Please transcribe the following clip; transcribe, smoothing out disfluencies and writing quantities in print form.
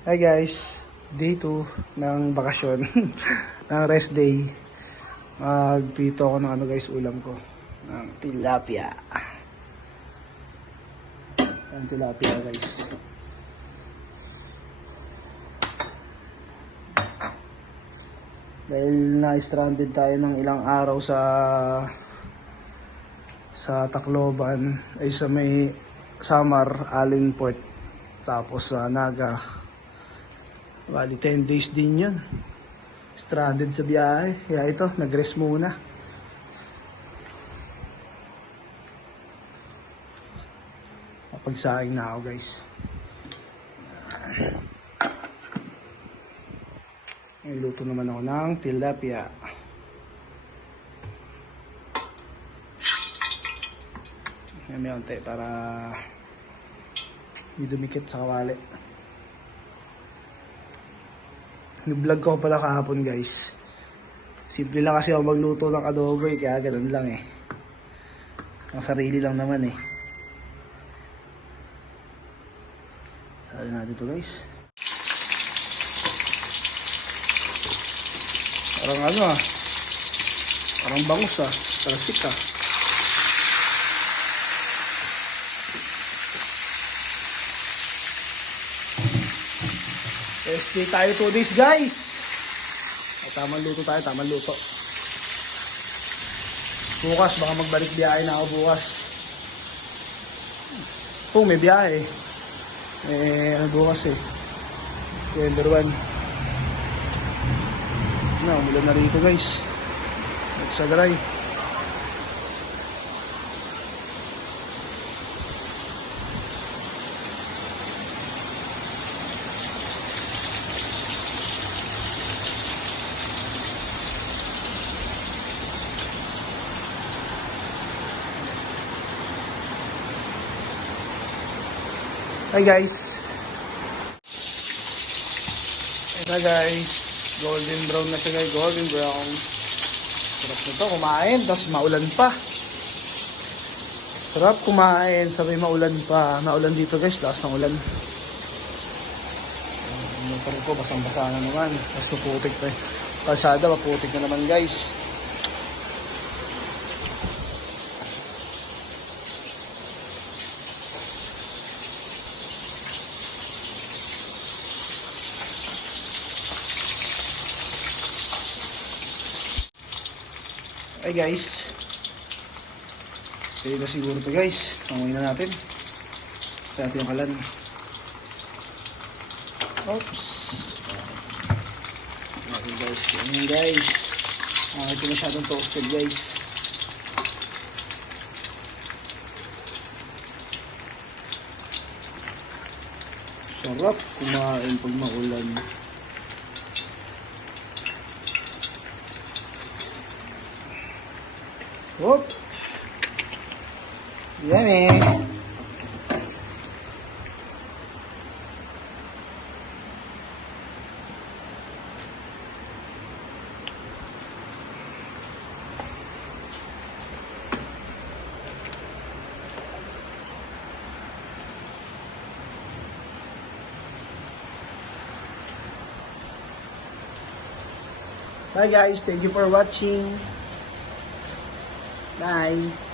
Hi guys, day 2 ng bakasyon, ng rest day. Magpito ako ng ulam ko, ng tilapia. Ang tilapia guys. Dahil na-stranded tayo ng ilang araw sa Tacloban, ay sa may Samar, Allenport, tapos sa Naga. Bali 10 days din yun. Stranded sa biyahe. Kaya ito, nag-rest muna. Kapagsaing na ako guys. Niluto naman ako ng tilapia. May onte para hindi dumikit sa kawali. Nag-vlog ko pala kahapon guys. Simple lang kasi ako magluto ng adobo kaya ganun lang eh. Ang sarili lang naman eh. Sali natin ito guys. Parang parang bangus talasik Stay tayo 2 days guys. Tamang luto tayo, tamang luto. Bukas, baka magbalik biyahe na ako bukas. Kung may biyahe. Bukas November 1. Umulan na rito guys. Ito sa Daray. Hi guys. Ito guys. Golden brown na siya guys. Golden brown. Sarap nito kumain. Tapos maulan pa. Sarap kumain. Sabay maulan pa. Maulan dito guys. Lakas ng ulan. Yung parang ko basang-basa na naman. Tapos naputik pa. Kalsada maputik na naman guys. Hey guys, pwede na siguro ito guys. Panguhin na natin sa ating yung kalan. Oops. Okay guys, yan guys. Ito masyadong toasted guys. Sarap kumain pag maulan. Whoop! Yummy! Bye guys, thank you for watching. Bye.